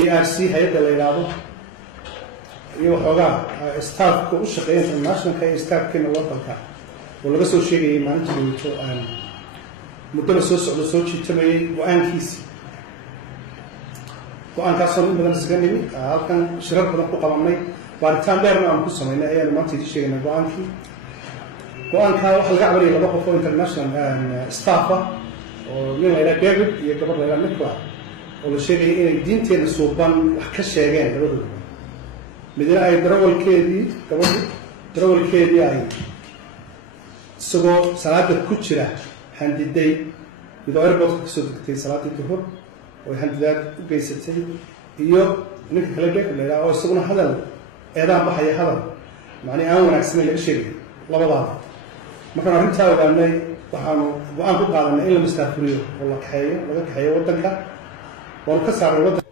DRC hay'adda la yiraahdo iyo xogaa staffka u shaqeeya internationalka iyo staffkeena localka oo laga soo sheegay maalintii muddo soo socdo soo jiitamayay go-aankaasoo in badan isaga nimi halkan shirar badan ku qabanay baaritaan dheerna aan ku samaynay ayaan maanta idin sheegaynaa go-aanka waxaa laga cabanayay 2 qof oo international staff ah oo nin la yidhaha David iyo gabar la yidhaha Nicola oo la sheegay inay diinteena suuban wax ka sheegeen labadooda midna ay darawalkeedii ay isagoo salaada ku jira handiday iyadoo airportka kasoo degtay salaadii duhur oo handidaad u geysatay iyo ninka kale David la yidhaha oo isaguna hadal eedaan baxaya hadal macni aan wanaagsaneyn laga sheegay labadaaba markaan arrintaa ogaanay waxaanu go-aan ku qaadanay in la mustaafuriyo oo laga kaxeeyo waddanka waanu ka saaray waddanka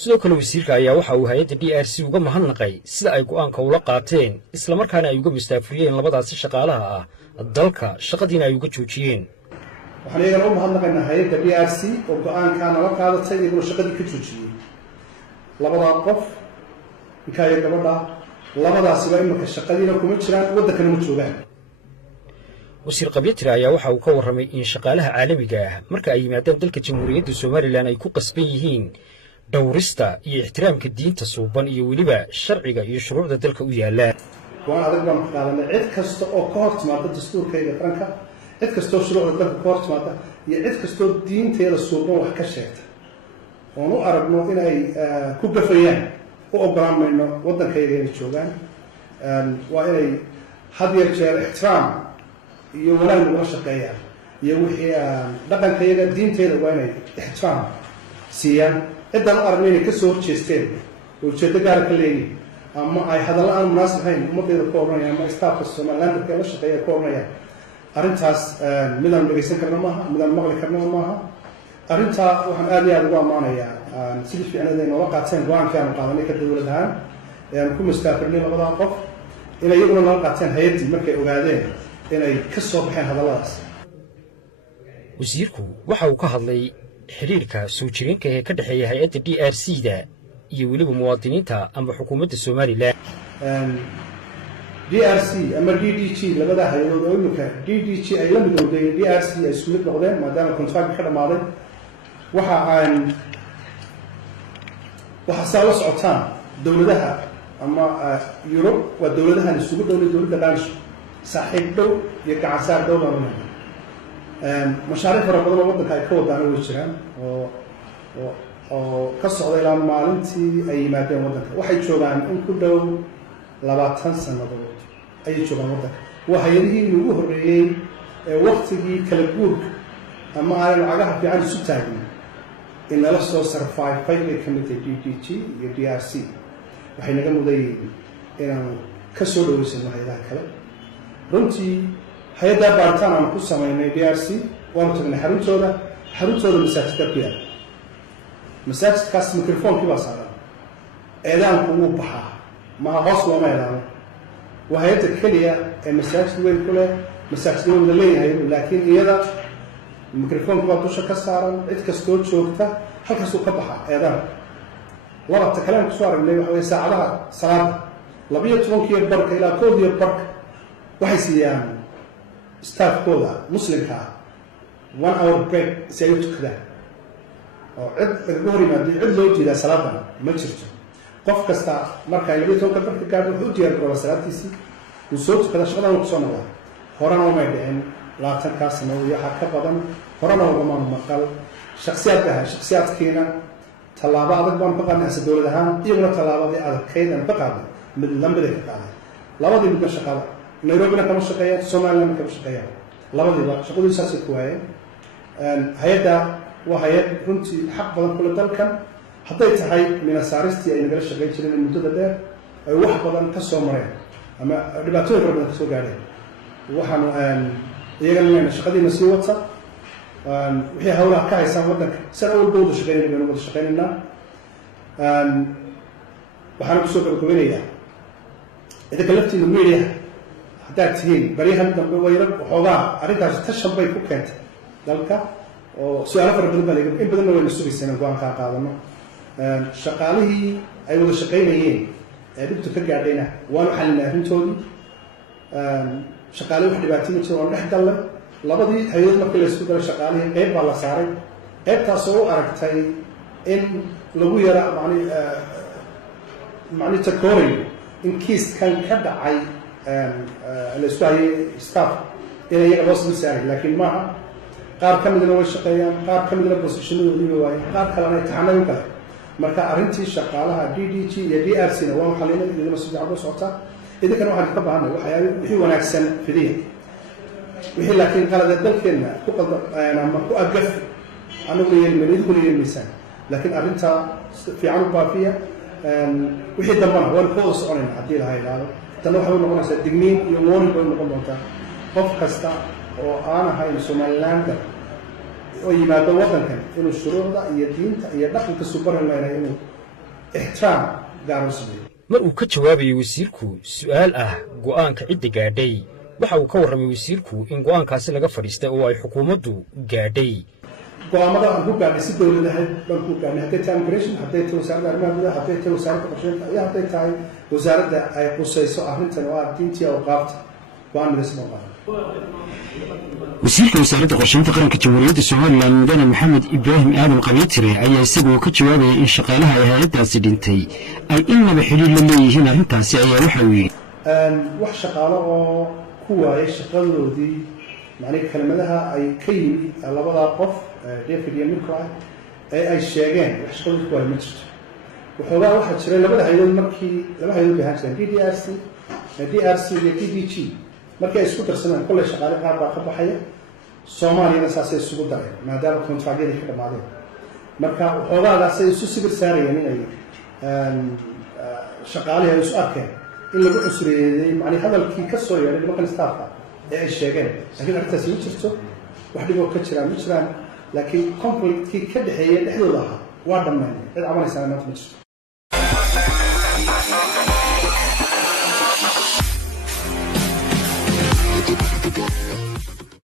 sidoo kale wasiirka ayaa waxa uu hay'adda DRC uga mahadnaqay sida ay go'aanka ula qaateen isla markaana ay uga mustaafuriyeen labadaasi shaqaalaha ah dalka shaqadiina ay uga joojiyeen waxaan iyagana u mahadnaqaynaa hay'adda DRC oo go'aanka nala qaadatay iyagoo shaqadii ka joojiyey labadaa qof ninka iyo gabadha labadaasiba imika shaqadiina kuma jiraan waddankana ma joogaan wasiir Qabyatire ayaa waxa uu ka warramay in shaqaalaha caalamiga ah marka ay yimaadaan dalka Jamhuuriyadda Soomaaliland ay ku qasban yihiin dhowrista iyo ixtiraamka diinta suuban iyo weliba sharciga iyo shuruucda dalka u yaala waan adag baan ku qaadanay cid kasta oo ka hor timaada dastuurkayga qaranka cid kasta oo shuruucda dalka ka hor timaada iyo cid kasta oo diinteeda suuban wax ka sheegta oon u aragno inay ku gafayaan u ogolaan mayno waddankayga inay joogaan waa inay had iyo jeer ixtiraam iyo wanaag nagula shaqeeyaan iyo wixii dhaqankayaga diinteeda waa inay ixtiraam siiyaan ciddaan u aragnay inay ka soo horjeesteen oo ujeeddo gaara ka leeyihin ama ay hadallo aan munaasib ahayn ummaddeeda ku odhanayaan ama staafka Somaliland dadka la shaqeeya ku odhanayaan arrintaas midaan dhegaysan karna maaha midaan maqli karna maaha arrintaa waxaan aad iyo aad ugu ammaanayaa sidii fiicneed ay noola qaateen go-aankii aanu qaadanay ka dowlad ahaan ee aanu ku mustaafirnay labadaa qof inay iyaguna noola qaateen hay-addii markay ogaadeen inay ka soo baxeen hadalladaas wasiirku waxa uu ka hadlay xiriirka soo jireenka ee ka dhexeeya hay'adda DRC-da iyo weliba muwaadiniinta ama xukuumadda Somaliland DRC ama DDG labada hay'adood oo imika DDG ay la midowday DRC ay isku mid noqdeen maadaama contract ka dhamaaday waxa saa la socotaan dowladaha ama Europe waa dowladahan isugu dhowday dowladda Danish saaxiib dhow iyo gacansaar dhow baan u nahay mashaariic fara badan oo waddanka ay ka wadaan way jiraan oo ka socda ilaa maalintii ay yimaadeen waddanka waxay joogaan in ku dhow 20 sannadood ayay joogaan waddanka waa hay'adihii ugu horreeyey ee waqtigii kala guurka ama aan lacagaha fiican isu taagin in la soo sarfay fayl ka mid ah DDG iyo DRC waxay naga mudayiin inaan ka soo dhaweysano hay'adaha kale runtii hay'adda baaritaan aan ku sameynay DRC waan tagnay xaruntooda masaajidka ku yaal masaajidkaas mikrofonkii baa saaran eedaanku wuu baxaa ma hoos looma eedaano waa hay'adda keliya ee masaajid weyn ku leh masaajid weyn la leeyahay laakiin iyada mikrofonku baa dusha ka saaran cid kastoo joogta halkaasuu ka baxa eedaanka labata kale aan kusoo aragnay waxa weeye saacadaha salaada 12 barka ilaa 1 barka waxay siiyaan staafkooda muslimka 1 hour break si ay u tukadaan oo cid laga hor yimaado cid loo jeedaa salaadan ma jirto qof kasta marka ay 12 barka gaadho wuxuu diyaar garooba salaadiisii uu soo tukada shaqadan uu soo noqdaa horena uma dhicin 20 sano iyo waxa ka badan horena uma maqal shakhsiyaadkeena tallaabo adag baan ka qaadnay asal dowlad ahaan iyaguna tallaabadii adagkeeda ka qaaday mid lamida ka qaaday labadii mid shaqada Nairobi kama shaqeeyaan Somaliland kama shaqeeyaan labadiiba shaqadoodu saas ku waayeen hay'adda waa hay'ad runtii xaq badan kula dalkan hadday tahay minasaaristii ay nagala shaqeyn jireen muddada dheer ay wax badan ka soo mareen ama dhibaatooyin badan ka soo gaareen waxaanu iyagana shaqadiina sii wata wixii hawlaha ka haysan waddanka sida walba wada shaqeynayna waxaan ku soo gabagabeynayaa idinka laftiina media haddaad tihiin baryahan dambe wayra waxoogaa arrintaas tashan bay ku keentay dalka oo su'aalo fara badan baa in badanna wayna sugaysaa inaan go-aankaa qaadano shaqaalihii ay wada shaqaynayeen ee dhibtu ka gaadhayna waanu xalinay arrintoodii shaqaalihi wax dhibaato ma jiro waan dhex gallay labadii hay-adood markii la isku galay shaqaalihii qayb baa la saaray qaybtaasoo u aragtay in lagu yara macni takoorayo in kiiskan ka dhacay la isku hayay staff in iyaga loo sii saaray laakiin maaha qaar ka midna way shaqeeyaan qaar ka midna positionadoodiiba waaye qaar kalena imtixaanay u kale marka arrintii shaqaalaha DDG iyo DRC-na waa xalinay idinma si fiican u socotaa idinkana waxaan ka baahanay waxyaabo wixii wanaagsan fidiya wixii laakiin qalad dalkeena ku qaldan ama ku agaf anagu yeelmay idinku yeelmaysan laakiin arrinta fiican u baafiya wixii dambana waan ku wada soconaynaa haddii la haylaado tan waxay u noqonaysaa digniin iyo warning bay noqon doontaa qof kasta oo aan ahayn Somalilander oo yimaado waddankan inuu shuruucda iyo diinta iyo dhaqanka suubaranayna inuu ixtiraam gaar u sameeyo mar uu ka jawaabayay wasiirku su'aal ah go'aanka cidda gaadhay waxa uu ka warramay wasiirku in go'aankaasi laga fadhiistay oo ay xukuumaddu gaadhay go'aamada aan ku gaadhay si dowladaha baan ku gaadhay hadday tahay immigration hadday tahay wasaaradda arrimaha gudaha hadday tahay wasaaradda qorsheynta iyo hadday tahay wasaaradda ay qusayso arrintan oo ah diintii awqaafta go'aan midaysan oo qaadan wasiirka wasaaradda qorsheynta qaranka jamhuuriyadda Soomaaliland mudane Maxamed Ibraahim Aadan Qabyatire ayaa isagoo ka jawaabayay in shaqaalaha ay hay'adaasi dhintay ay inaba xiriir la leeyihiin arrintaasi ayaa waxa uu yidhi wax shaqaalo oo ku waayay shaqadoodii macnaheedu kelmadaha ay ka yimid labada qof David iyo Nicola ay sheegeen wax shaqadooda ku waayay ma jirto waxoogaa waxaa jiray labada hay'adood markii laba hay'adood bay ahaan jireen DRC iyo DDG markii ay isku darsaneen kulay shaqaale qaar baa ka baxaya Soomaaliyana saasay isugu dareen maadaama kontraagyadii ka dhamaadeen marka waxoogaadaasay isu sibir saarayeen inay shaqaalihi ay isu arkeen in lagu cusreeyay macni hadalkii ka soo yeedhay nimankan staafka ee ay sheegeen laakiin arrintaasi ma jirto wax dhiboo ka jiraan ma jiraan laakiin conflictkii ka dhexeeyay dhexdooda ahaa waa dhammaanay cid cabanaysaana maanta ma jirto